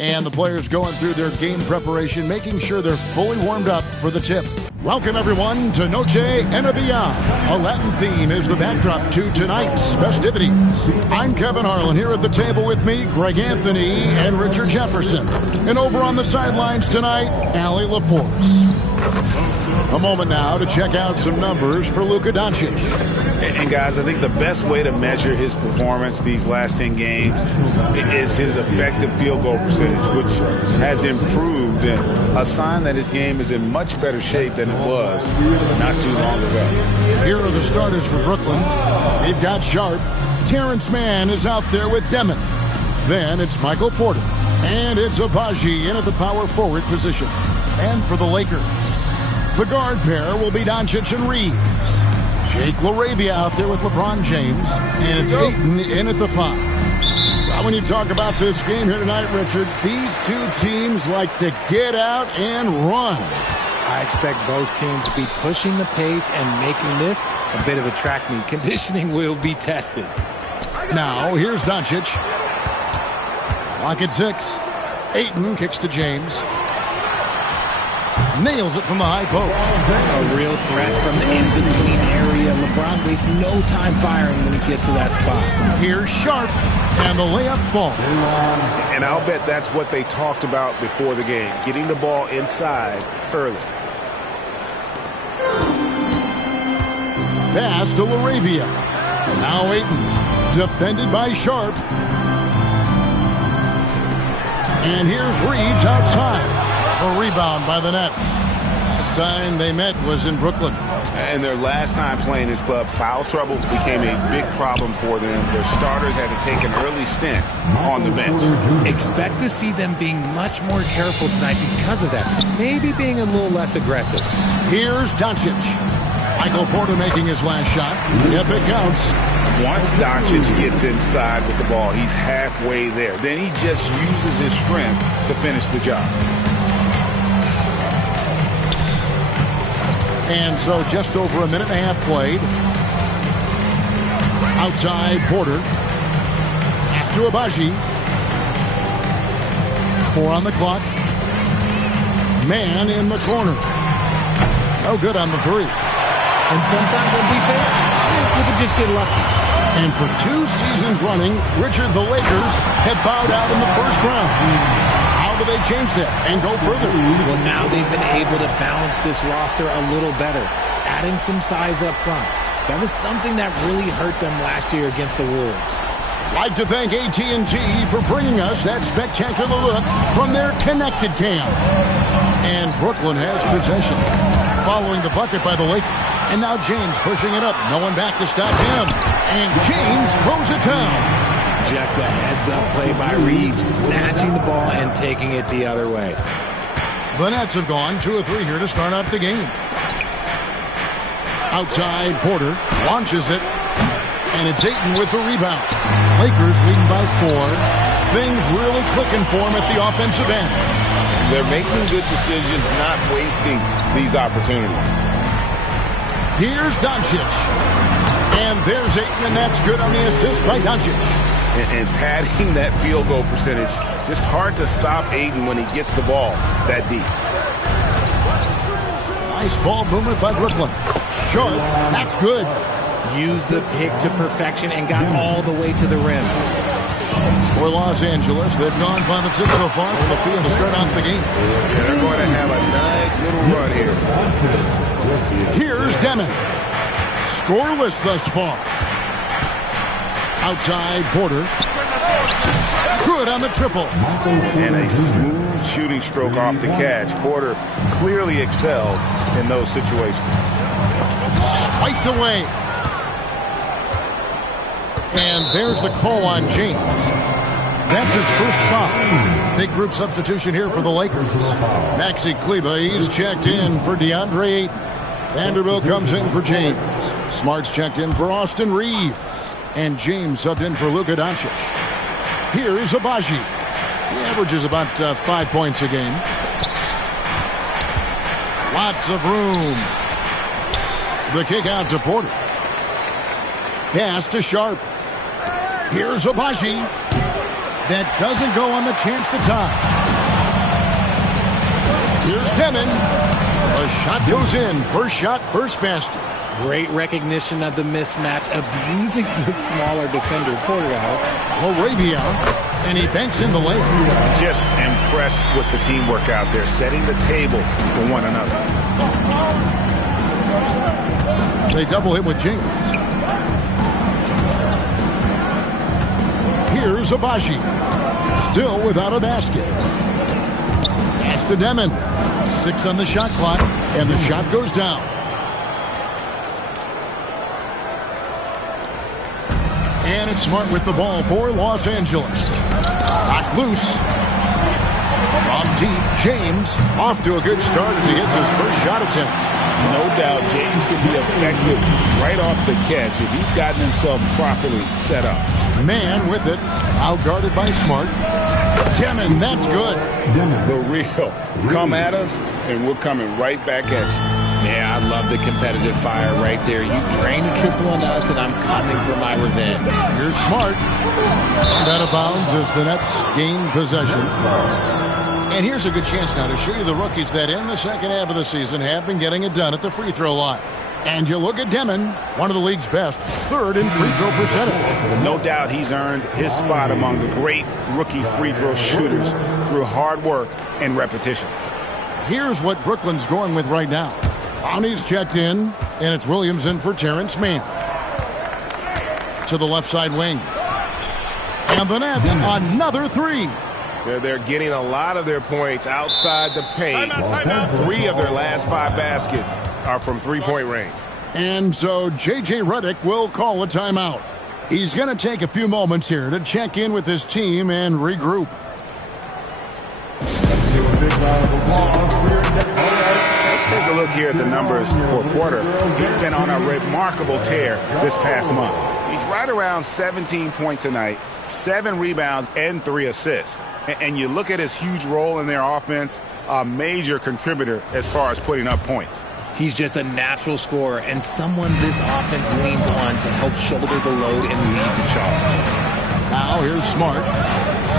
And the players going through their game preparation, making sure they're fully warmed up for the tip. Welcome, everyone, to Noche and Beyond. A Latin theme is the backdrop to tonight's festivities. I'm Kevin Harlan, here at the table with me, Greg Anthony and Richard Jefferson. And over on the sidelines tonight, Allie LaForce. A moment now to check out some numbers for Luka Doncic. And guys, I think the best way to measure his performance these last 10 games is his effective field goal percentage, which has improved, and a sign that his game is in much better shape than it was not too long ago. Here are the starters for Brooklyn. They've got Sharp. Terrence Mann is out there with Demon. Then it's Michael Porter. And it's Abaji in at the power forward position. And for the Lakers, the guard pair will be Doncic and Reeves. Jake LaRavia out there with LeBron James. And it's Ayton in at the 5. Well, when you talk about this game here tonight, Richard, these two teams like to get out and run. I expect both teams to be pushing the pace and making this a bit of a track meet. Conditioning will be tested. Now, here's Doncic. Lock at 6. Ayton kicks to James. Nails it from the high post. A real threat from the in-between area. LeBron wastes no time firing when he gets to that spot. Here's Sharp, and the layup falls. And I'll bet that's what they talked about before the game, getting the ball inside early. Pass to LaRavia. Now Ayton, defended by Sharp. And here's Reeves outside. A rebound by the Nets. Last time they met was in Brooklyn. And their last time playing this club, foul trouble became a big problem for them. Their starters had to take an early stint on the bench. Expect to see them being much more careful tonight because of that. Maybe being a little less aggressive. Here's Doncic. Michael Porter making his last shot. Yep, it counts. Once Doncic gets inside with the ball, he's halfway there. Then he just uses his strength to finish the job. And so just over a minute and a half played. Outside Porter. Pass to Abaji. 4 on the clock. Man in the corner. No good on the 3. And sometimes on defense, you can just get lucky. And for 2 seasons running, Richard, the Lakers have bowed out in the first round. How do they change that and go further? Well, now they've been able to balance this roster a little better, adding some size up front. That was something that really hurt them last year against the Wolves. Like to thank AT&T for bringing us that spectacular look from their connected cam. And Brooklyn has possession, following the bucket by the Lakers. And now James pushing it up. No one back to stop him. And James throws it down. Just a heads-up play by Reeves, snatching the ball and taking it the other way. The Nets have gone 2 of 3 here to start out the game. Outside, Porter launches it. And it's Ayton with the rebound. Lakers leading by 4. Things really clicking for them at the offensive end. They're making good decisions, not wasting these opportunities. Here's Doncic. And there's Ayton, and that's good on the assist by Doncic. And padding that field goal percentage, just hard to stop Ayton when he gets the ball that deep. Nice ball movement by Brooklyn. Short, that's good. Used the pick to perfection and got all the way to the rim. For Los Angeles, they've gone 5 of 6 so far from the field to start out the game. And they're going to have a nice little run here. Here's Demon. Scoreless thus far. Outside, Porter. Good on the triple. And a smooth shooting stroke off the catch. Porter clearly excels in those situations. Swiped away. And there's the call on James. That's his first foul. Big group substitution here for the Lakers. Maxi Kleber, he's checked in for DeAndre Ayton. Vanderbilt comes in for James. Smart's checked in for Austin Reeves. And James subbed in for Luka Doncic. Here is Abaji. He averages about 5 points a game. Lots of room. The kick out to Porter. Pass to Sharp. Here's Abaji. That doesn't go on the chance to tie. Here's Demon. A shot goes in. First shot, first basket. Great recognition of the mismatch, abusing the smaller defender, Porter out. Moravia, and he banks in the layup. Just impressed with the teamwork out there, setting the table for one another. They double hit with James. Here's Abaji. Still without a basket. Pass to Demon. 6 on the shot clock, and the shot goes down. And it's Smart with the ball for Los Angeles. Knocked loose. From deep, James off to a good start as he hits his first shot attempt. No doubt James can be effective right off the catch if he's gotten himself properly set up. Man with it, out-guarded by Smart. Demon, that's good. The real. Come at us, and we're coming right back at you. Yeah, I love the competitive fire right there. You drain a triple on us, and I'm coming for my revenge. Here's Smart. And out of bounds as the Nets gain possession. And here's a good chance now to show you the rookies that in the second half of the season have been getting it done at the free throw line. And you look at Demon, one of the league's best, 3rd in free throw percentage. No doubt he's earned his spot among the great rookie free throw shooters through hard work and repetition. Here's what Brooklyn's going with right now. Bonnie's checked in, and it's Williams in for Terrence Mann. To the left side wing. And the Nets, another 3. They're getting a lot of their points outside the paint. Timeout. 3 of their last 5 baskets are from three-point range. And so J.J. Redick will call a timeout. He's going to take a few moments here to check in with his team and regroup. Let's take a look here at the numbers for Porter. He's been on a remarkable tear this past month. He's right around 17 points a night, 7 rebounds, and 3 assists. And you look at his huge role in their offense, a major contributor as far as putting up points. He's just a natural scorer and someone this offense leans on to help shoulder the load and lead the charge. Now here's Smart.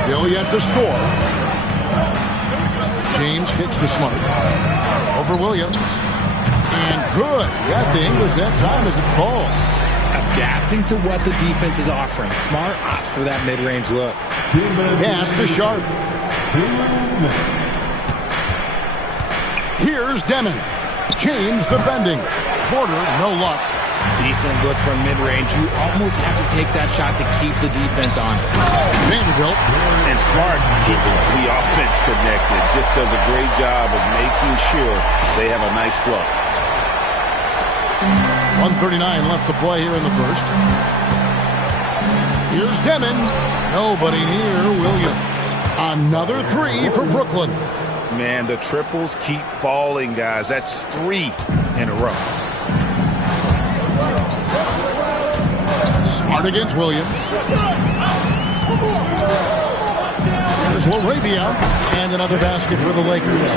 Still yet to score. James kicks to Smart. Over Williams. And good. Got the English that time as it falls. Adapting to what the defense is offering. Smart opts for that mid-range look. Pass to Sharp. Here's Demon. James defending. Porter, no luck. Decent look from mid-range. You almost have to take that shot to keep the defense honest. Vanderbilt. And Smart keeps the offense connected. Just does a great job of making sure they have a nice flow. 1:39 left to play here in the first. Here's Demon. Nobody near Williams. Another 3 for Brooklyn. Man, the triples keep falling, guys. That's 3 in a row. Smart against Williams. There's Moravia. And another basket for the Lakers.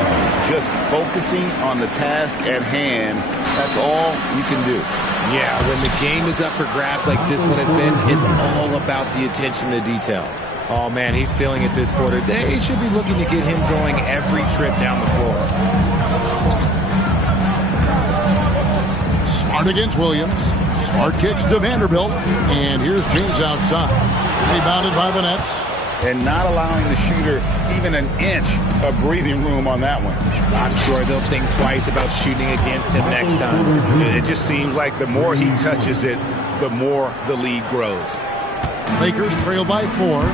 Just focusing on the task at hand. That's all you can do. Yeah, when the game is up for grabs like this one has been, it's all about the attention to detail. Oh, man, he's feeling it this quarter. They should be looking to get him going every trip down the floor. Smart against Williams. Smart kicks to Vanderbilt. And here's James outside. Rebounded by the Nets. And not allowing the shooter even an inch of breathing room on that one. I'm sure they'll think twice about shooting against him next time. It just seems like the more he touches it, the more the lead grows. Lakers trail by 4.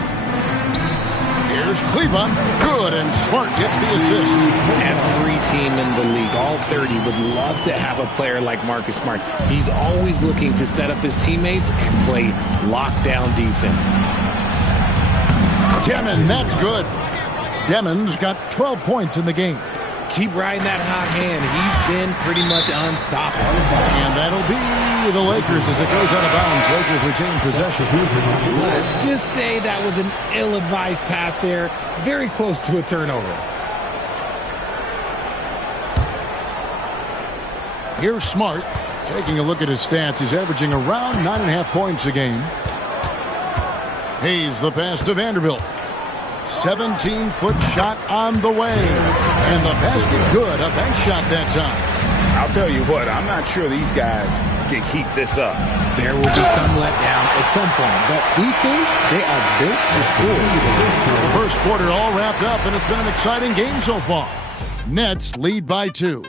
Here's Kleba. Good, and Smart gets the assist. Every team in the league, all 30, would love to have a player like Marcus Smart. He's always looking to set up his teammates and play lockdown defense. Demon, that's good. Demon's got 12 points in the game. Keep riding that hot hand. He's been pretty much unstoppable. And that'll be the Lakers as it goes out of bounds. Lakers retain possession. Let's just say that was an ill-advised pass there. Very close to a turnover. Here's Smart. Taking a look at his stats, he's averaging around 9.5 points a game. Hayes, the pass to Vanderbilt. 17-foot shot on the way. And the basket good. A bank shot that time. I'll tell you what, I'm not sure these guys can keep this up. There will be some letdown at some point, but these teams, they are built to score. The first quarter all wrapped up, and it's been an exciting game so far. Nets lead by 2.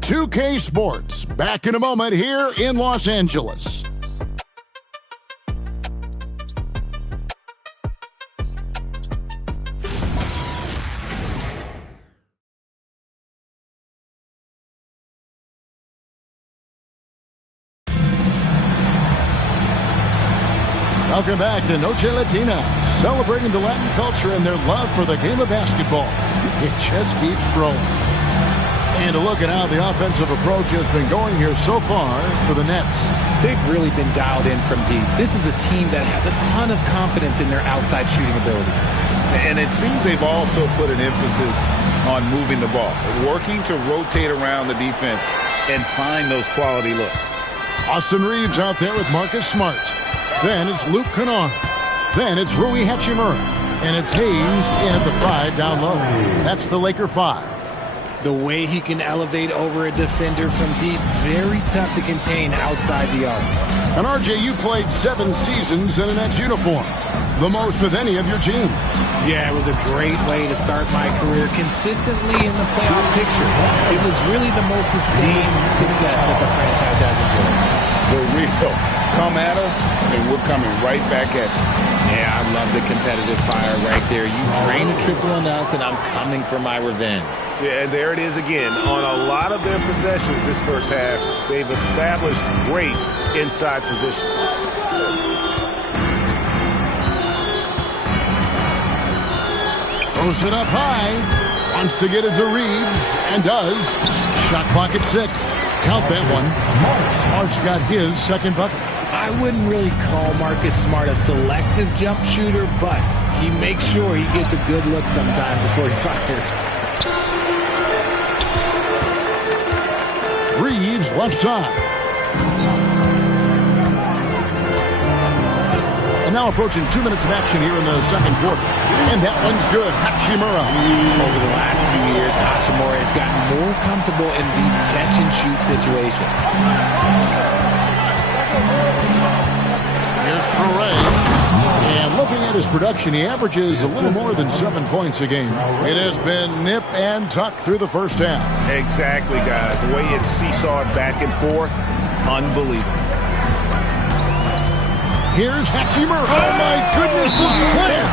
2K Sports, back in a moment here in Los Angeles. Welcome back to Noche Latina, celebrating the Latin culture and their love for the game of basketball. It just keeps growing. And a look at how the offensive approach has been going here so far for the Nets. They've really been dialed in from deep. This is a team that has a ton of confidence in their outside shooting ability. And it seems they've also put an emphasis on moving the ball, working to rotate around the defense and find those quality looks. Austin Reeves out there with Marcus Smart. Then it's Luke Kennard. Then it's Rui Hachimura. And it's Hayes in at the 5 down low. That's the Laker 5. The way he can elevate over a defender from deep, very tough to contain outside the arc. And RJ, you played 7 seasons in a Nets uniform. The most with any of your team. Yeah, it was a great way to start my career consistently in the playoff picture. It was really the most sustained success that the franchise has enjoyed. For real. Come at us, and we're coming right back at you. Yeah, I love the competitive fire right there. You drain a triple on us, and I'm coming for my revenge. Yeah, and there it is again. On a lot of their possessions this first half, they've established great inside position. Throws it up high. Wants to get it to Reeves, and does. Shot clock at 6. Count that one. Smart's got his second bucket. I wouldn't really call Marcus Smart a selective jump shooter, but he makes sure he gets a good look sometime before he fires. Reeves left side. And now approaching 2 minutes of action here in the second quarter. And that one's good. Hachimura. Over the last few years, Hachimura has gotten more comfortable in these catch-and-shoot situations. Here's Traore. And looking at his production, he averages a little more than 7 points a game. It has been nip and tuck through the first half. Exactly, guys. The way it's seesawed back and forth, unbelievable. Here's Hachimura. Oh, my goodness, the slam.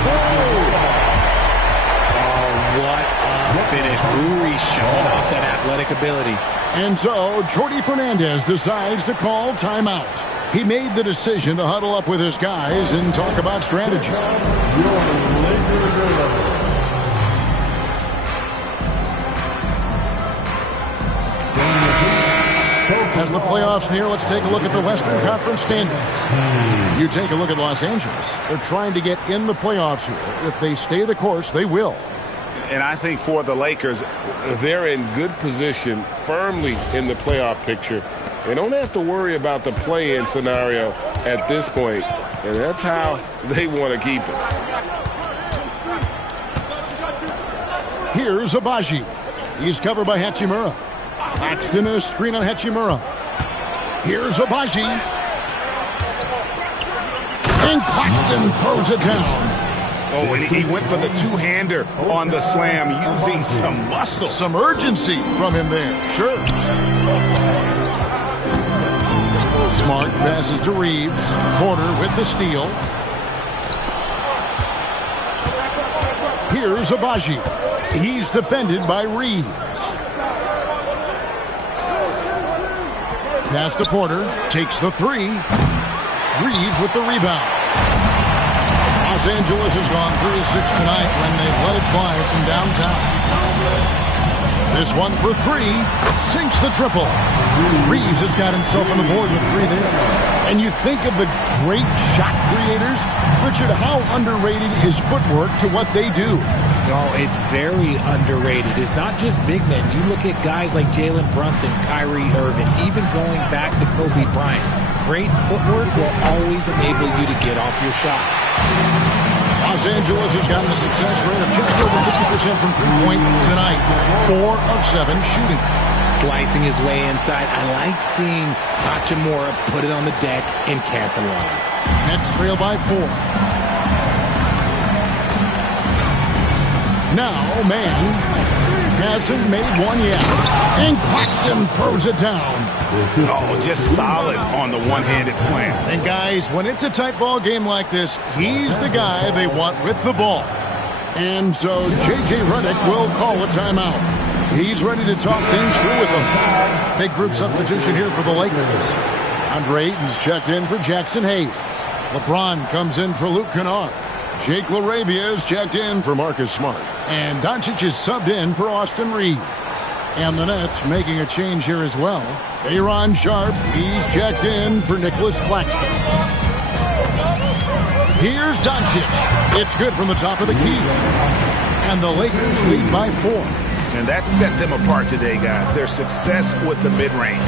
Oh, what a finish. Rui showing off that athletic ability. And so, Jordi Fernandez decides to call timeout. He made the decision to huddle up with his guys and talk about strategy. As the playoffs near, let's take a look at the Western Conference standings. You take a look at Los Angeles. They're trying to get in the playoffs here. If they stay the course, they will. And I think for the Lakers, they're in good position, firmly in the playoff picture. They don't have to worry about the play-in scenario at this point, and that's how they want to keep it. Here's Abaji. He's covered by Hachimura. Paxton a screen on Hachimura. Here's Abaji. And Paxton throws it down. Oh, and he went for the two-hander on the slam, using some muscle. Some urgency from him there, sure. Smart passes to Reeves. Porter with the steal. Here's Abaji. He's defended by Reeves. Pass to Porter. Takes the 3. Reeves with the rebound. Los Angeles has gone 3 of 6 tonight when they've let it fly from downtown. This one for 3. Sinks the triple. Reeves has got himself on the board with 3 there. And you think of the great shot creators. Richard, how underrated is footwork to what they do? No, it's very underrated. It's not just big men. You look at guys like Jalen Brunson, Kyrie Irving, even going back to Kobe Bryant. Great footwork will always enable you to get off your shot. Los Angeles has gotten a success rate of just over 50% from three-point tonight. 4 of 7 shooting. Slicing his way inside. I like seeing Hachimura put it on the deck and capitalize. Nets trail by 4. Now, man hasn't made one yet. And Claxton throws it down. Oh, just solid on the one-handed slam. And guys, when it's a tight ball game like this, he's the guy they want with the ball. And so J.J. Redick will call a timeout. He's ready to talk things through with them. Big group substitution here for the Lakers. Andre Ayton's checked in for Jackson Hayes. LeBron comes in for Luke Kennard. Jake LaRavia is checked in for Marcus Smart. And Doncic is subbed in for Austin Reeves. And the Nets making a change here as well. Aaron Sharp, he's checked in for Nicholas Claxton. Here's Doncic. It's good from the top of the key. And the Lakers lead by 4. And that set them apart today, guys. Their success with the mid-range.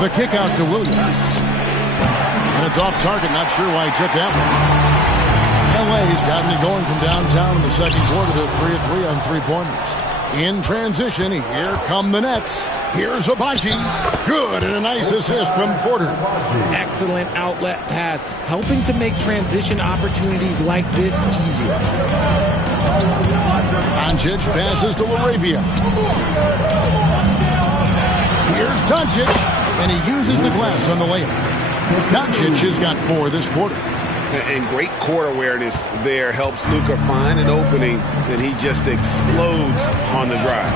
The kick out to Williams. And it's off target. Not sure why he took that one. LA's gotten it going from downtown in the second quarter. They're 3 of 3 on three-pointers. In transition, here come the Nets. Here's Abaji. Good, and a nice assist from Porter. Excellent outlet pass, helping to make transition opportunities like this easier. Doncic passes to LaRavia. Here's Doncic, and he uses the glass on the layup. Doncic has got 4 this quarter. And great court awareness there helps Luka find an opening, and he just explodes on the drive.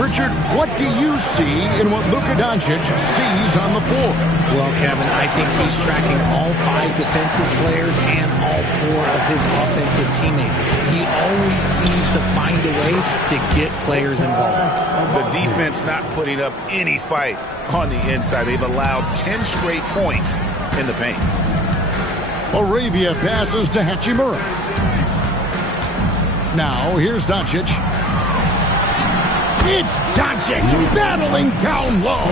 Richard, what do you see in what Luka Doncic sees on the floor? Well, Kevin, I think he's tracking all 5 defensive players and all 4 of his offensive teammates. He always seems to find a way to get players involved. The defense not putting up any fight on the inside. They've allowed 10 straight points in the paint. LaRavia passes to Hachimura. Now, here's Doncic. It's Doncic battling down low.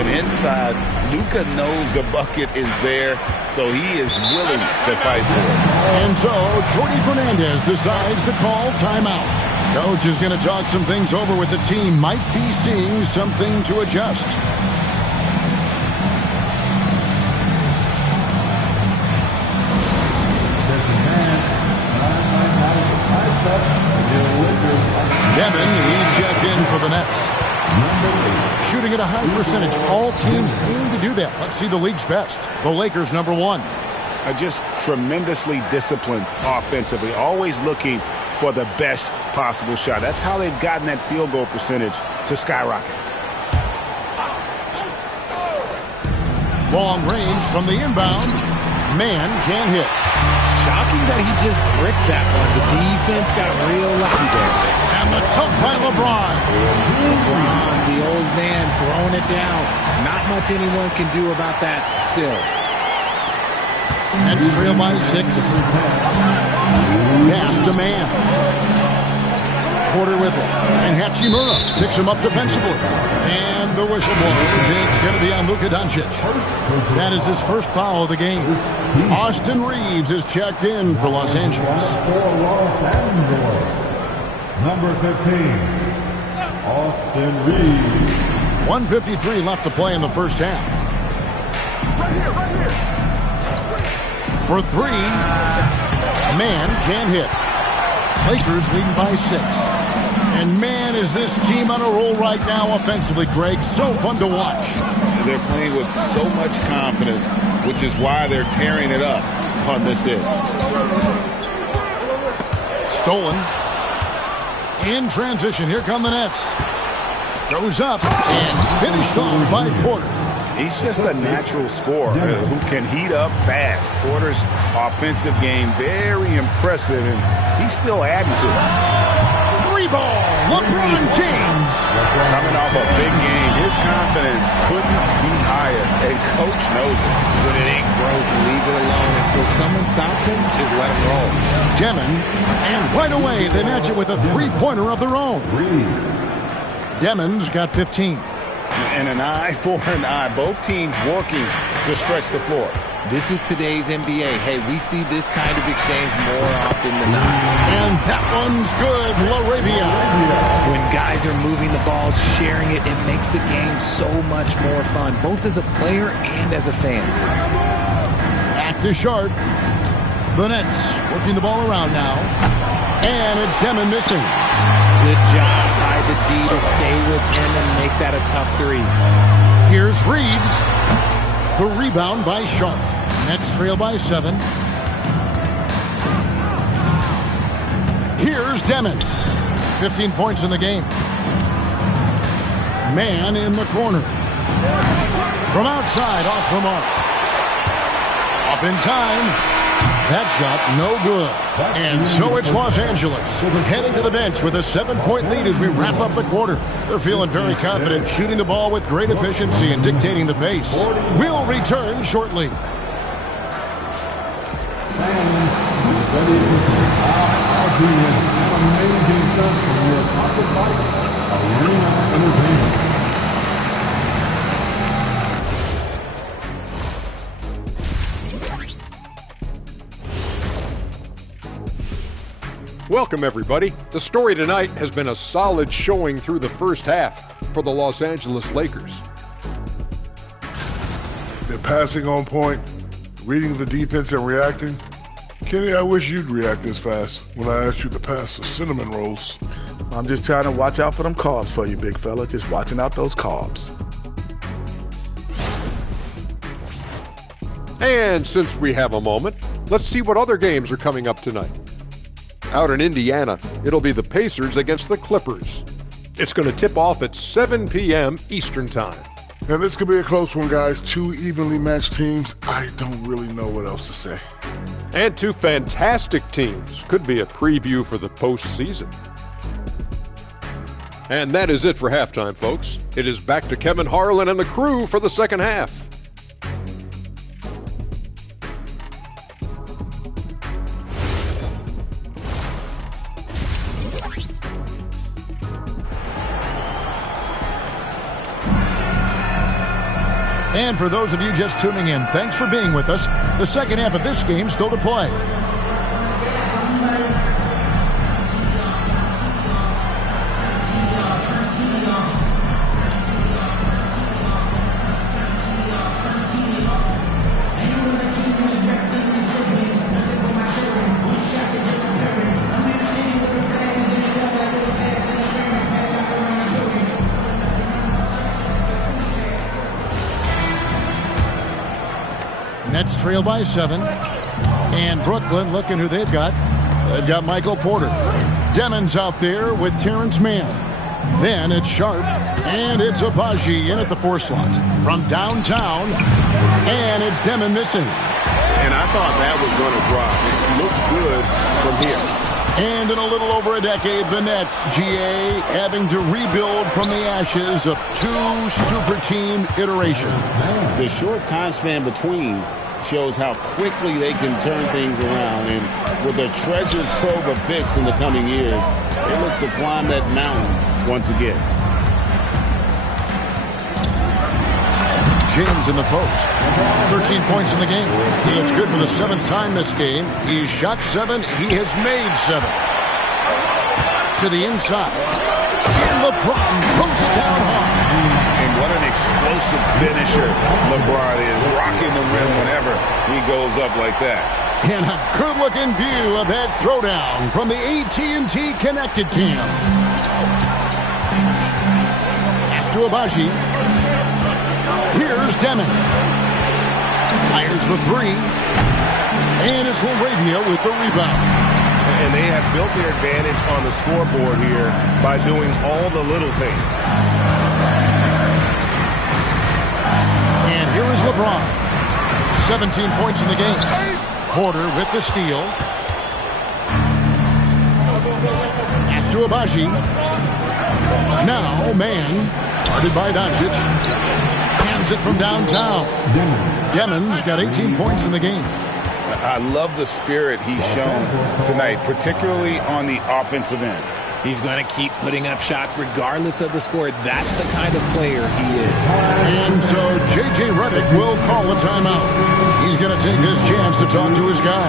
And inside, Luka knows the bucket is there, so he is willing to fight for it. And so, Jordi Fernandez decides to call timeout. Coach is going to talk some things over with the team. Might be seeing something to adjust. Devin, he's checked in for the Nets. Shooting at a high percentage. All teams aim to do that. Let's see the league's best. The Lakers, number 1. Are just tremendously disciplined offensively, always looking for the best possible shot. That's how they've gotten that field goal percentage to skyrocket. Long range from the inbound. Man can't hit. Shocking that he just bricked that one. The defense got real lucky there. And the tough by LeBron. LeBron, the old man, throwing it down. Not much anyone can do about that still. Nets trail by 6. Pass to Man. Porter with it. And Hachimura picks him up defensively. And the whistle blows. It's going to be on Luka Doncic. That is his first foul of the game. Austin Reeves is checked in for Los Angeles. Number 15, Austin Reeves. 1:53 left to play in the first half. For 3, Man can't hit. Lakers leading by 6. And man, is this team on a roll right now offensively, Greg. So fun to watch. They're playing with so much confidence, which is why they're tearing it up on this end. Stolen. In transition, here come the Nets. Goes up and finished off by Porter. He's just a natural scorer who can heat up fast. Porter's offensive game, very impressive, and he's still adding to it. 3-ball, LeBron James. Coming off a big game, his confidence couldn't be higher, and Coach knows it. When it ain't broke, leave it alone until someone stops him. Just let him roll. Demon, and right away they match it with a 3-pointer of their own. Demon's got 15. And an eye for an eye. Both teams working to stretch the floor. This is today's NBA. Hey, we see this kind of exchange more often than not. And that one's good, LaRavia. When guys are moving the ball, sharing it, it makes the game so much more fun, both as a player and as a fan. Back to Sharp. The Nets working the ball around now. And it's Demon missing. Good job by the D to stay with him and make that a tough three. Here's Reeves. The rebound by Sharp. Nets trail by 7. Here's Demon. 15 points in the game. Man in the corner. From outside, off the mark. Up in time. That shot, no good. And so it's Los Angeles heading to the bench with a 7-point lead as we wrap up the quarter. They're feeling very confident, shooting the ball with great efficiency and dictating the pace. We'll return shortly. Welcome, everybody. The story tonight has been a solid showing through the first half for the Los Angeles Lakers. They're passing on point, reading the defense and reacting. Kenny, I wish you'd react this fast when I asked you to pass the cinnamon rolls. I'm just trying to watch out for them carbs for you, big fella. Just watching out those carbs. And since we have a moment, let's see what other games are coming up tonight. Out in Indiana, it'll be the Pacers against the Clippers. It's going to tip off at 7 p.m. Eastern Time. And this could be a close one, guys. Two evenly matched teams. I don't really know what else to say. And two fantastic teams. Could be a preview for the postseason. And that is it for halftime, folks. It is back to Kevin Harlan and the crew for the second half. And for those of you just tuning in, thanks for being with us. The second half of this game still to play. Nets trail by 7. And Brooklyn, looking who they've got. They've got Michael Porter. Demon's out there with Terrence Mann. Then it's Sharp. And it's Abaji in at the 4 slot. From downtown. And it's Demon missing. And I thought that was going to drop. It looked good from here. And in a little over a decade, the Nets, GA, having to rebuild from the ashes of 2 super team iterations. The short time span between shows how quickly they can turn things around. And with a treasure trove of picks in the coming years, they look to climb that mountain once again. James in the post. 13 points in the game. It's good for the 7th time this game. He's shot 7. He has made 7. To the inside. And LeBron pulls it down hard. And what an explosive finisher LeBron is. Rocking the rim whenever he goes up like that. And a good-looking view of that throwdown from the AT&T Connected Cam. Pass to Abaji. Here's Demon. Fires the 3. And it's LaRavia with the rebound. And they have built their advantage on the scoreboard here by doing all the little things. And here is LeBron. 17 points in the game. Porter with the steal. Pass to Abaji. Now, Man. Guarded by Doncic. Hands it from downtown. Demon's got 18 points in the game. I love the spirit he's shown tonight, particularly on the offensive end. He's going to keep putting up shots regardless of the score. That's the kind of player he is. And so J.J. Redick will call a timeout. He's going to take this chance to talk to his guy.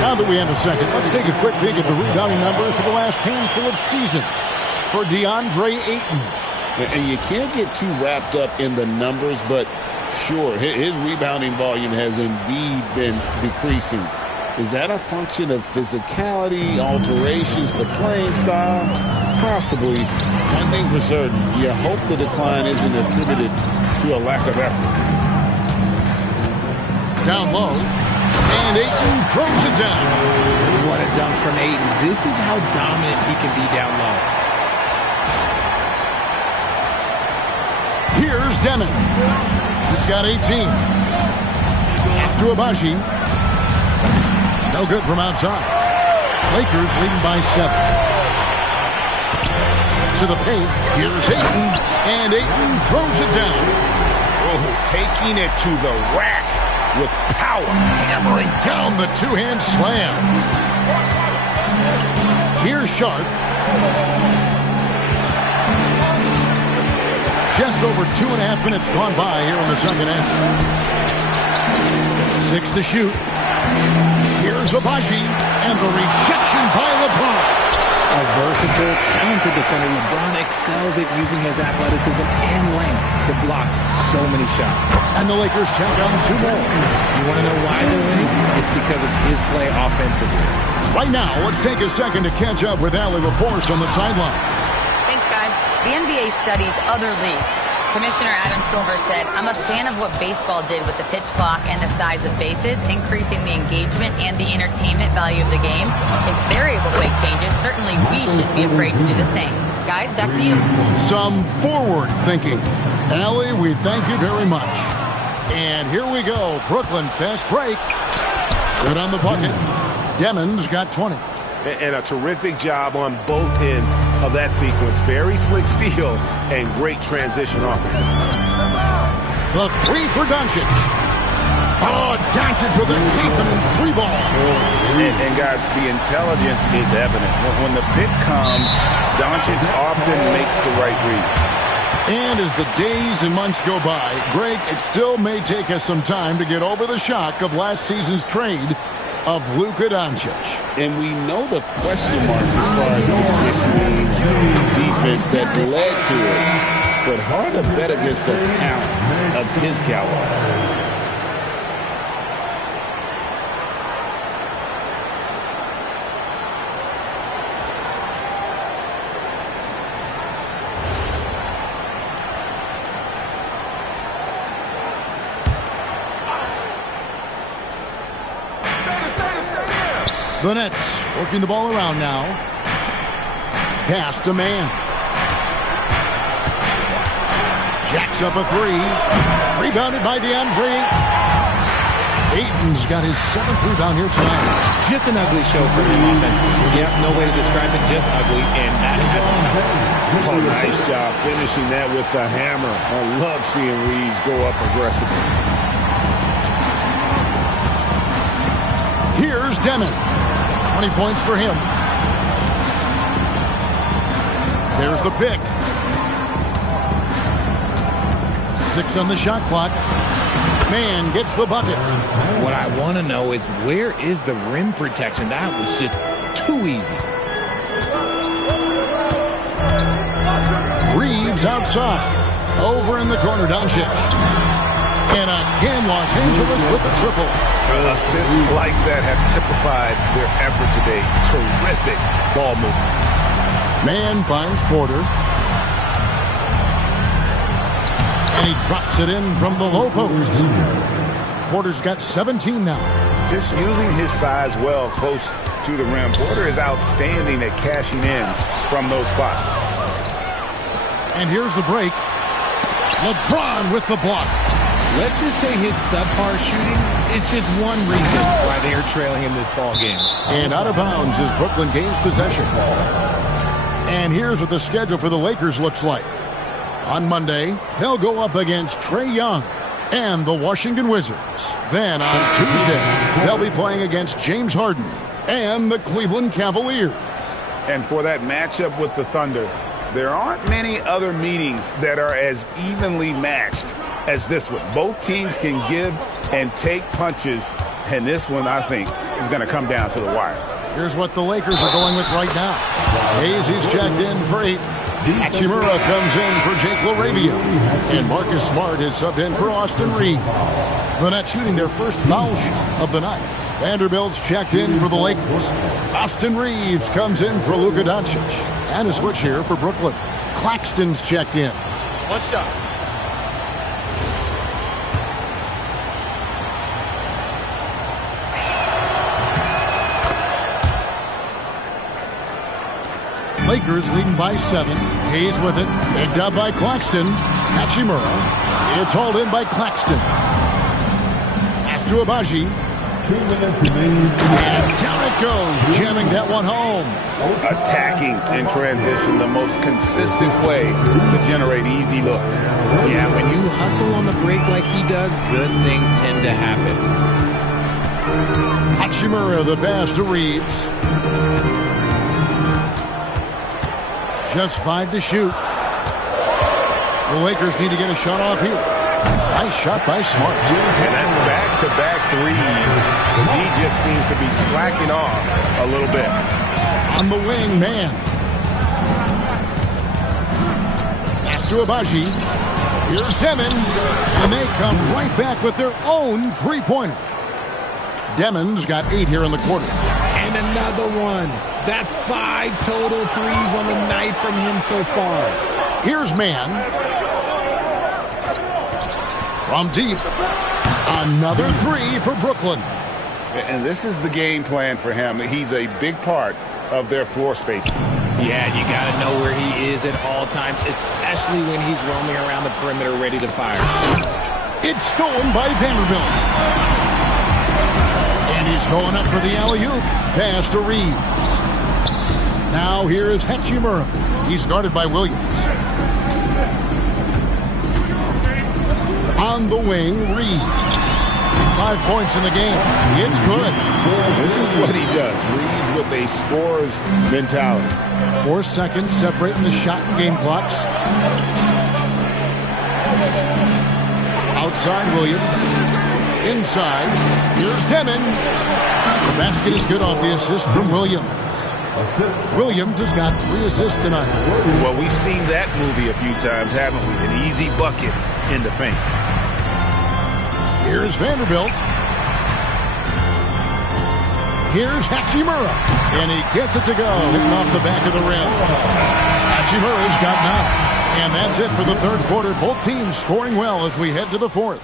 Now that we have a second, let's take a quick peek at the rebounding numbers for the last handful of seasons for DeAndre Ayton. And you can't get too wrapped up in the numbers, but sure, his rebounding volume has indeed been decreasing. Is that a function of physicality, alterations to playing style? Possibly. One thing for certain, you hope the decline isn't attributed to a lack of effort. Down low, and Ayton throws it down. What a dunk from Ayton. This is how dominant he can be down low. Here's Demon. He's got 18. Pass to Abaji. No good from outside. Lakers leading by 7. To the paint. Here's Ayton. And Ayton throws it down. Oh, taking it to the rack with power. Hammering down the two-hand slam. Here's Sharp. Just over 2.5 minutes gone by here in the second half. 6 to shoot. Here's Abaji, and the rejection by LeBron. A versatile, talented defender. LeBron excels at using his athleticism and length to block so many shots. And the Lakers check on 2 more. You want to know why they're winning? It's because of his play offensively. Right now, let's take a second to catch up with Allie LaForce on the sideline. Thanks, guys. The NBA studies other leagues. Commissioner Adam Silver said, I'm a fan of what baseball did with the pitch clock and the size of bases, increasing the engagement and the entertainment value of the game. If they're able to make changes, certainly we shouldn't be afraid to do the same. Guys, back to you. Some forward thinking. Allie, we thank you very much. And here we go. Brooklyn fast break. Good on the bucket. Demon's got 20. And a terrific job on both ends of that sequence. Very slick steal and great transition offense. The 3 for Doncic. Oh, Doncic with a confident 3 ball. And guys, the intelligence is evident. When the pick comes, Doncic often makes the right read. And as the days and months go by, Greg, it still may take us some time to get over the shock of last season's trade of Luka Doncic. And we know the question marks as far as conditioning, defense that led to it. But hard to bet against the talent of his caliber. The Nets working the ball around now. Pass to man. Jacks up a 3. Rebounded by DeAndre. Ayton's got his 7th rebound here tonight. Just an ugly show for him offensively. Yep, no way to describe it, just ugly, and that hasn't helped. Oh, nice job finishing that with the hammer. I love seeing Reeves go up aggressively. Here's Demon. 20 points for him. There's the pick. 6 on the shot clock. Man gets the bucket. What I want to know is, where is the rim protection? That was just too easy. Reeves outside. Over in the corner, Doncic. And again, Los Angeles with the triple. Assists like that have typified their effort today. Terrific ball movement. Man finds Porter. And he drops it in from the low post. Porter's got 17 now. Just using his size well close to the rim. Porter is outstanding at cashing in from those spots. And here's the break. LeBron with the block. Let's just say his subpar shooting is just one reason why they are trailing in this ball game. And out of bounds as Brooklyn gains possession. And here's what the schedule for the Lakers looks like. On Monday, they'll go up against Trae Young and the Washington Wizards. Then on Tuesday, they'll be playing against James Harden and the Cleveland Cavaliers. And for that matchup with the Thunder, there aren't many other meetings that are as evenly matched as this one. Both teams can give and take punches, and this one, I think, is going to come down to the wire. Here's what the Lakers are going with right now. Hayes, he's checked in for 8. Hachimura comes in for Jake LaRavia. And Marcus Smart is subbed in for Austin Reeves. The Nets shooting their first foul shot of the night. Vanderbilt's checked in for the Lakers. Austin Reeves comes in for Luka Doncic. And a switch here for Brooklyn. Claxton's checked in. One shot. Lakers leading by 7. Hayes with it. Picked up by Claxton. Hachimura. It's hauled in by Claxton. Pass to Abaji. 2 minutes remaining. And down it goes. Jamming that one home. Attacking in transition, the most consistent way to generate easy looks. Yeah, when you hustle on the break like he does, good things tend to happen. Hachimura, the pass to Reeves. Just 5 to shoot. The Lakers need to get a shot off here. Nice shot by Smart. And that's back-to-back threes. He just seems to be slacking off a little bit. On the wing, man. Pass to Abaji. Here's Demon. And they come right back with their own three-pointer. Demon's got 8 here in the quarter. And another one. That's 5 total threes on the night from him so far. Here's man. From deep. Another 3 for Brooklyn. And this is the game plan for him. He's a big part of their floor spacing. Yeah, you got to know where he is at all times, especially when he's roaming around the perimeter ready to fire. It's stolen by Vanderbilt. And he's going up for the alley-oop. Pass to Reeves. Now here is Hachimura. He's guarded by Williams. On the wing, Reeves. 5 points in the game. It's good. This is what he does. Reeves with a scorer's mentality. 4 seconds separating the shot and game clocks. Outside Williams. Inside. Here's Demon. The basket is good off the assist from Williams. Williams has got 3 assists tonight. Well, we've seen that movie a few times, haven't we? An easy bucket in the paint. Here's Vanderbilt. Here's Hachimura. And he gets it to go. Hitting off the back of the rim. Hachimura's got 9. And that's it for the third quarter. Both teams scoring well as we head to the fourth.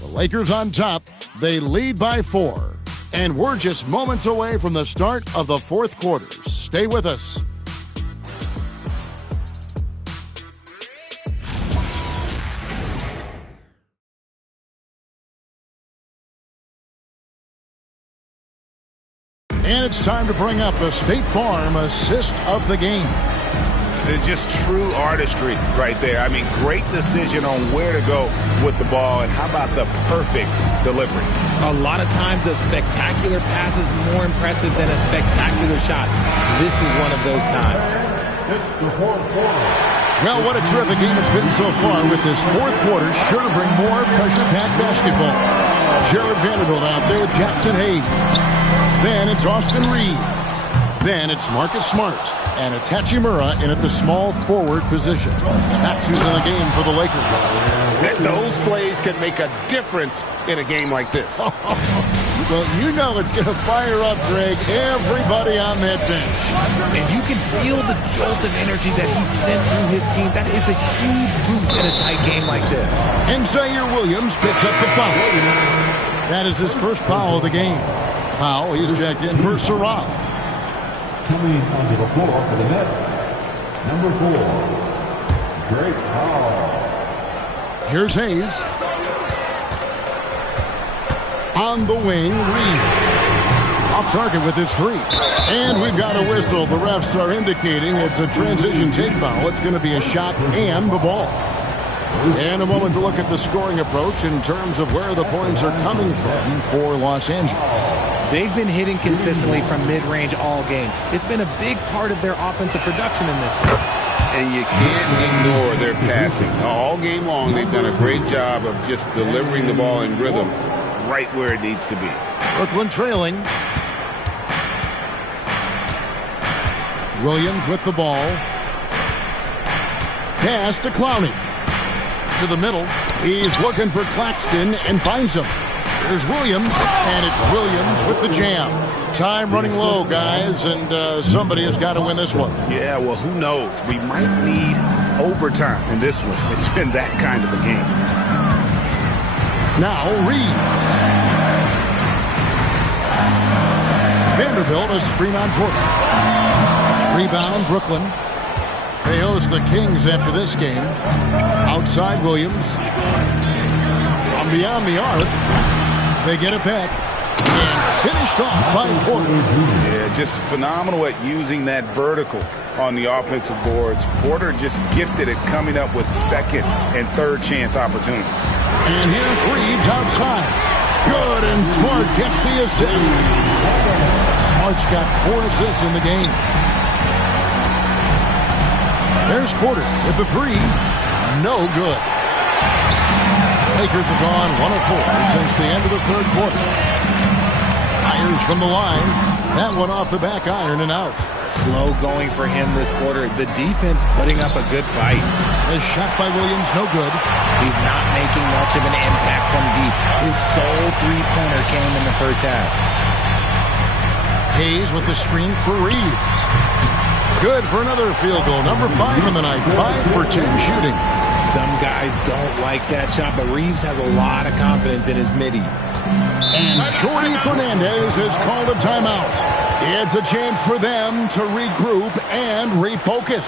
The Lakers on top. They lead by 4. And we're just moments away from the start of the fourth quarter. Stay with us. And it's time to bring up the State Farm assist of the game. Just true artistry right there. I mean, great decision on where to go with the ball, and how about the perfect delivery? A lot of times a spectacular pass is more impressive than a spectacular shot. This is one of those times. Well, what a terrific game it's been so far with this fourth quarter. Sure to bring more pressure-packed basketball. Jared Vanderbilt out there with Jackson Hayes. Then it's Austin Reeves. Then it's Marcus Smart. And it's Hachimura in at the small forward position. That's who's in the game for the Lakers. Those plays can make a difference in a game like this. Well, you know it's going to fire up, Greg, everybody on that bench. And you can feel the jolt of energy that he sent through his team. That is a huge boost in a tight game like this. And Zaire Williams picks up the foul. That is his first foul of the game. Powell, he's checked in for Saraf. Coming onto the floor for the Nets, number 4, Great Powell. Here's Hayes. On the wing, Reeves. Off target with his 3. And we've got a whistle. The refs are indicating it's a transition take foul. It's going to be a shot and the ball. And a moment to look at the scoring approach in terms of where the points are coming from for Los Angeles. They've been hitting consistently from mid-range all game. It's been a big part of their offensive production in this one. And you can't ignore their passing. All game long, they've done a great job of just delivering the ball in rhythm right where it needs to be. Brooklyn trailing. Williams with the ball. Pass to Clowney. To the middle. He's looking for Claxton and finds him. There's Williams, and it's Williams with the jam. Time running low, guys, and somebody has got to win this one. Yeah, well, who knows? We might need overtime in this one. It's been that kind of a game. Now, Reeves. Vanderbilt, a screen on Porter. Rebound, Brooklyn. They host the Kings after this game. Outside Williams. From beyond the arc, they get it back. And finished off by Porter. Yeah, just phenomenal at using that vertical on the offensive boards. Porter just gifted at coming up with second and third chance opportunities. And here's Reeves outside. Good, and Smart gets the assist. Smart's got 4 assists in the game. There's Porter with the 3. No good. Lakers have gone 1 of 4 since the end of the third quarter. Fires from the line. That one off the back iron and out. Slow going for him this quarter. The defense putting up a good fight. The shot by Williams, no good. He's not making much of an impact from deep. His sole three-pointer came in the first half. Hayes with the screen for Reeves. Good for another field goal. Number 5 in the night. 5 for 10 shooting. Some guys don't like that shot, but Reeves has a lot of confidence in his midi. And Jordi Fernandez has called a timeout. It's a chance for them to regroup and refocus.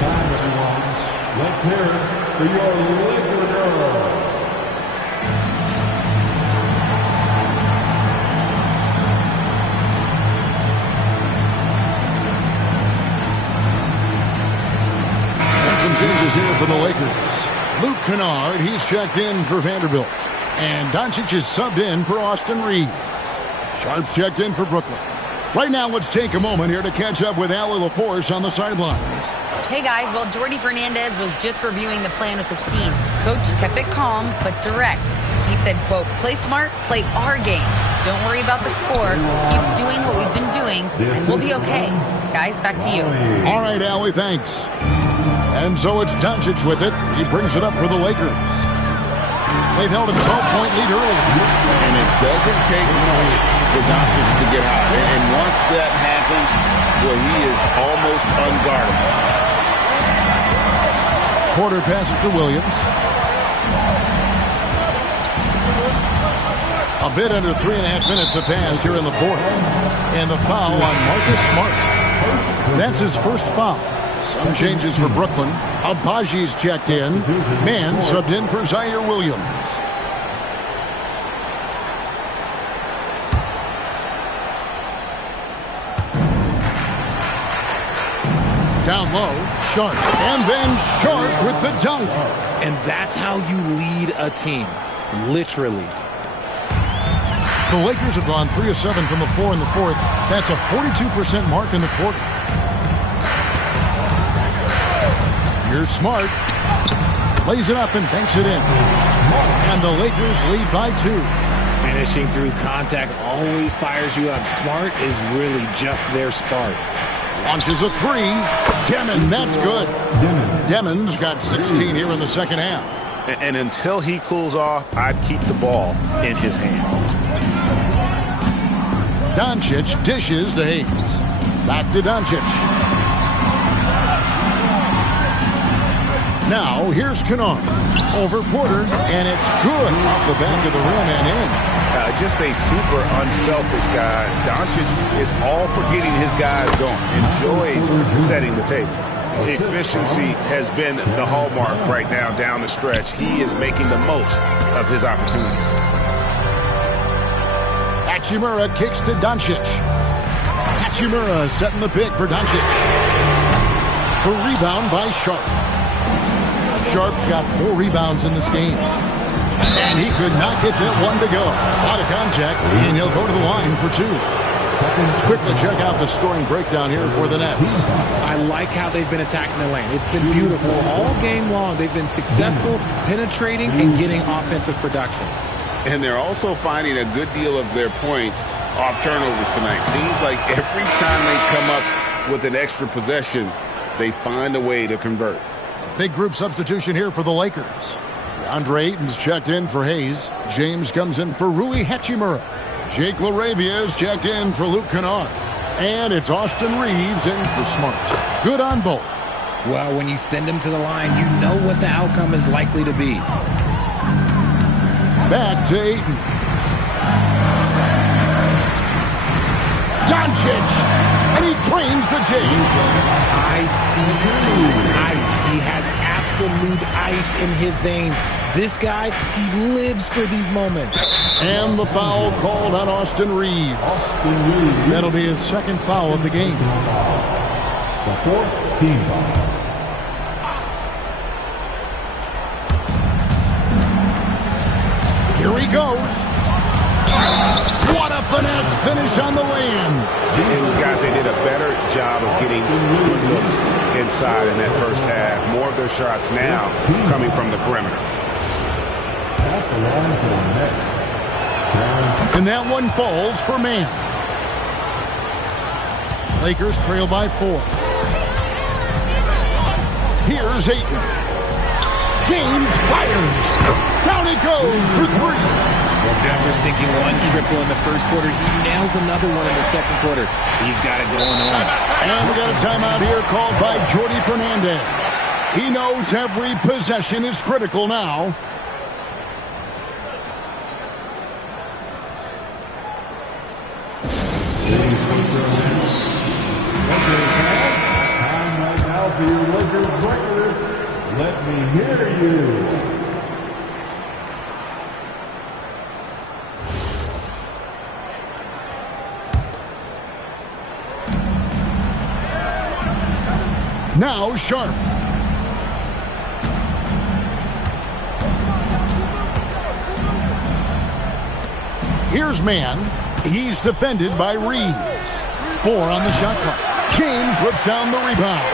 Time, everyone. Let's hear it for your Laker girls. Some changes here for the Lakers. Luke Kennard, he's checked in for Vanderbilt. And Doncic is subbed in for Austin Reeves. Sharp's checked in for Brooklyn. Right now, let's take a moment here to catch up with Allie LaForce on the sidelines. Hey guys, well, Jordi Fernandez was just reviewing the plan with his team. Coach kept it calm but direct. He said, quote, play smart, play our game. Don't worry about the score. Keep doing what we've been doing, and we'll be okay. Guys, back to you. All right, Allie, thanks. And so it's Doncic with it. He brings it up for the Lakers. They've held a 12-point lead earlier. And it doesn't take much for Doncic to get hot. And once that happens, well, he is almost unguardable. Porter passes to Williams. A bit under 3.5 minutes have passed here in the fourth. And the foul on Marcus Smart. That's his first foul. Some changes for Brooklyn. Abaji's checked in. Man subbed in for Zaire Williams. Down low, Sharp. And then Sharp with the dunk. And that's how you lead a team. Literally. The Lakers have gone 3 of 7 from the floor in the fourth. That's a 42% mark in the quarter. Here's Smart. Lays it up and banks it in. And the Lakers lead by 2. Finishing through contact always fires you up. Smart is really just their spark. Launches a 3. Demon, that's good. Demon's got 16 here in the second half. And until he cools off, I'd keep the ball in his hand. Doncic dishes to Hayes. Back to Doncic. Now, here's Kennard. Over Porter, and it's good off the back of the rim and in. Just a super unselfish guy. Doncic is all for getting his guys going. Enjoys setting the table. Efficiency has been the hallmark right now down the stretch. He is making the most of his opportunities. Hachimura kicks to Doncic. Hachimura setting the pick for Doncic. The rebound by Sharp. Sharp's got 4 rebounds in this game. And he could not get that one to go. Out of contact, and he'll go to the line for 2. Let's quickly check out the scoring breakdown here for the Nets. I like how they've been attacking the lane. It's been beautiful all game long. They've been successful penetrating and getting offensive production. And they're also finding a good deal of their points off turnovers tonight. Seems like every time they come up with an extra possession, they find a way to convert. A big group substitution here for the Lakers. DeAndre Ayton's checked in for Hayes. James comes in for Rui Hachimura. Jake LaRavia is checked in for Luke Kennard. And it's Austin Reeves in for Smart. Good on both. Well, when you send him to the line, you know what the outcome is likely to be. Back to Ayton. Doncic. And he drains the J. Ice. He has absolute ice in his veins. This guy, he lives for these moments. And the foul called on Austin Reeves. That'll be his second foul of the game. The 4th team foul. Here he goes. What a finesse finish on the land. And guys, they did a better job of getting good looks inside in that first half. More of their shots now coming from the perimeter. At the line for the Nets. And that one falls for Mann. Lakers trail by 4. Here's Ayton. James fires. Down he goes for 3. After sinking one triple in the first quarter, he nails another one in the second quarter. He's got it going on. And we got a timeout here called by Jordi Fernandez. He knows every possession is critical now. Time right now for your Lakers breakers. Let me hear you. Now Sharp. Here's Mann. He's defended by Reeves. 4 on the shot clock. James rips down the rebound.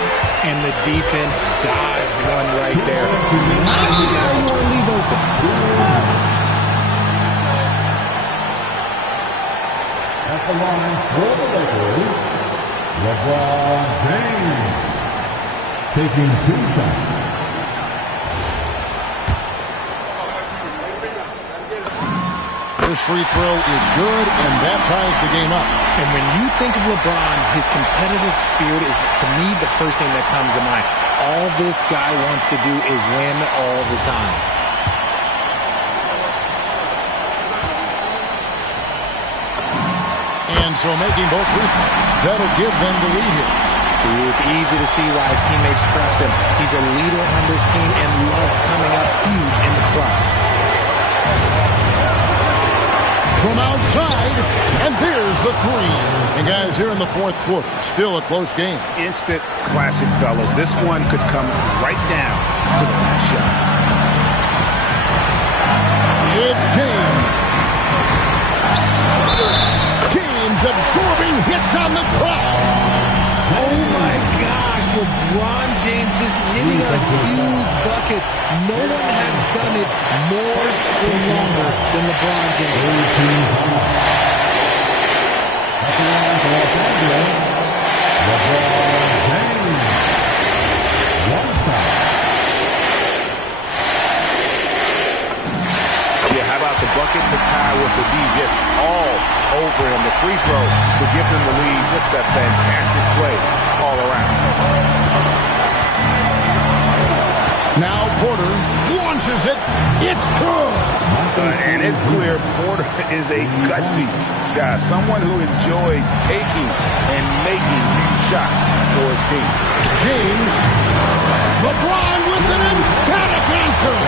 And the defense dodged one right there. You want to leave open. At the line for the Lakers, LeBron James taking 2 shots. This free throw is good, and that ties the game up. And when you think of LeBron, his competitive spirit is, to me, the first thing that comes to mind. All this guy wants to do is win all the time. And so making both free throws, that'll give them the lead here. See, it's easy to see why his teammates trust him. He's a leader on this team and loves coming up huge in the clutch. From outside, and there's the 3. And guys, here in the 4th quarter, still a close game. Instant classic, fellas. This one could come right down to the last shot. It's James. James absorbing hits on the clock. Oh my gosh, LeBron James is hitting a huge bucket. No one has done it more or longer than LeBron James. Yeah, how about the bucket to tie with the D just all over him? The free throw to give them the lead. Just a fantastic play all around. Now Porter launches it. It's good. And it's clear Porter is a gutsy guy. Someone who enjoys taking and making huge shots for his team. James. LeBron with an emphatic answer.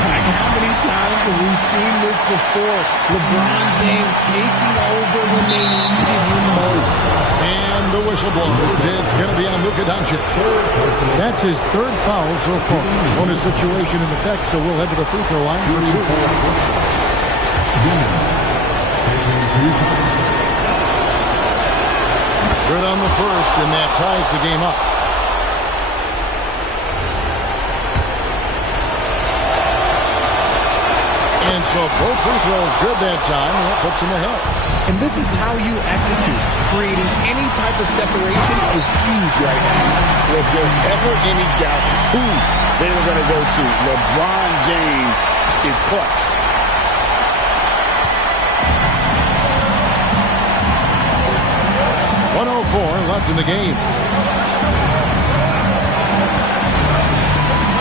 Like, how many times have we seen this before? LeBron James taking over when they needed him most. And the whistle blows. It's going to be on Luka Doncic. That's his third foul so far. Bonus situation in effect, so we'll head to the free throw line for two. Good on the first, and that ties the game up. And so both free throws good that time, and that puts him ahead. And this is how you execute. Creating any type of separation is huge right now. Was there ever any doubt who they were going to go to? LeBron James is clutch. .104 left in the game.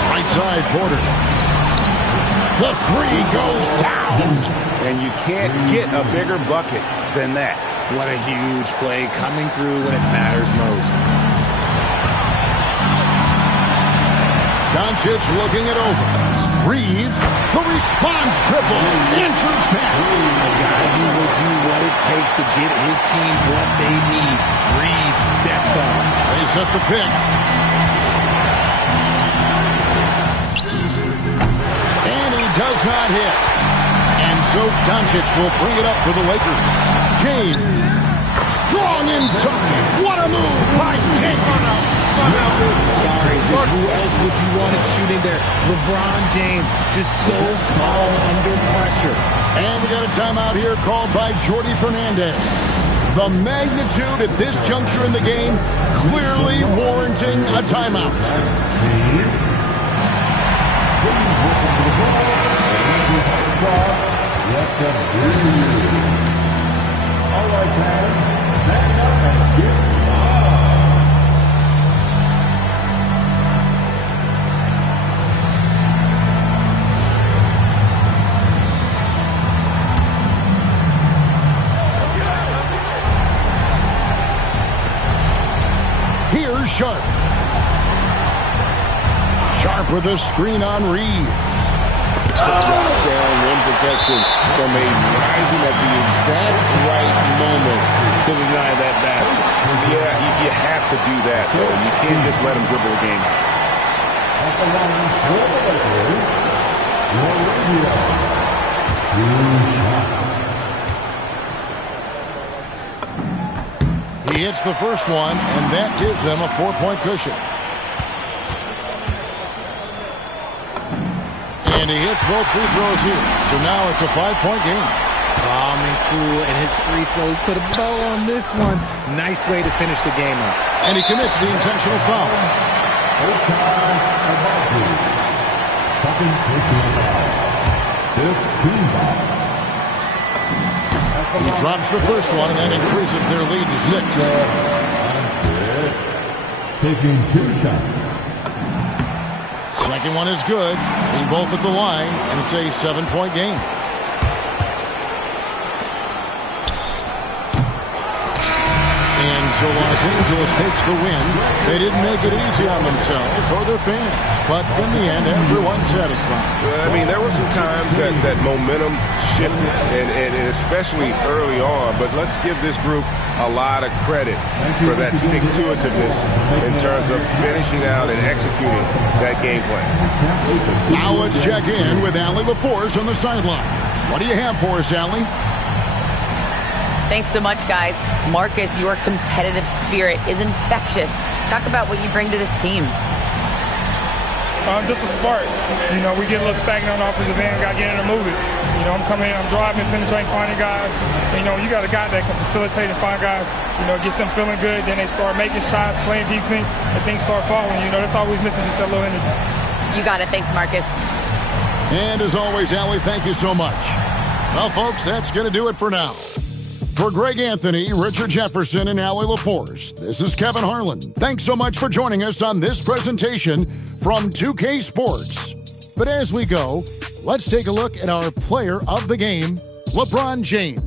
Right side, Porter. The three goes down. And you can't get a bigger bucket than that. What a huge play coming through when it matters most. Doncic looking it over. Reeves, the response triple. Answers back. A guy who will do what it takes to get his team what they need. Reeves steps up. They set the pick. Does not hit. And so Doncic will bring it up for the Lakers. James. Strong inside. What a move by James. Sorry, who else would you want it shooting there? LeBron James, just so calm under pressure. And we got a timeout here called by Jordi Fernandez. The magnitude at this juncture in the game clearly warranting a timeout. All right, fans, stand up and get up. Here's Sharp. Sharp with a screen on Reeves. Down rim protection from a rising at the exact right moment to deny that basket. Yeah, you have to do that, though. You can't just let him dribble the game. At the line for the Lakers, He hits the first one, and that gives them a 4-point cushion. And he hits both free throws here. So now it's a 5-point game. Calm and cool, and his free throws put a bow on this one. Nice way to finish the game up. And he commits the intentional foul. second personal foul. 15 foul. He drops the first one, and that increases their lead to 6. Taking 2 shots. Second one is good. Being both at the line, and it's a 7-point game. And so Los Angeles takes the win. They didn't make it easy on themselves or their fans. But in the end, everyone's satisfied. I mean, there were some times that momentum shifted, and especially early on. But let's give this group a lot of credit for that stick-to-itiveness in terms of finishing out and executing that game plan. Now let's check in with Allie LaForce on the sideline. What do you have for us, Allie? Thanks so much, guys. Marcus, your competitive spirit is infectious. Talk about what you bring to this team. Just a spark. You know, we get a little stagnant on the offensive end. Got to get in and move it. You know, I'm coming in, I'm driving, penetrating, finding guys. And, you know, you got a guy that can facilitate and find guys. You know, gets them feeling good. Then they start making shots, playing defense, and things start falling. You know, that's always missing, just that little energy. You got it. Thanks, Marcus. And as always, Allie, thank you so much. Well, folks, that's going to do it for now. For Greg Anthony, Richard Jefferson, and Allie LaForce, this is Kevin Harlan. Thanks so much for joining us on this presentation from 2K Sports. But as we go, let's take a look at our player of the game, LeBron James.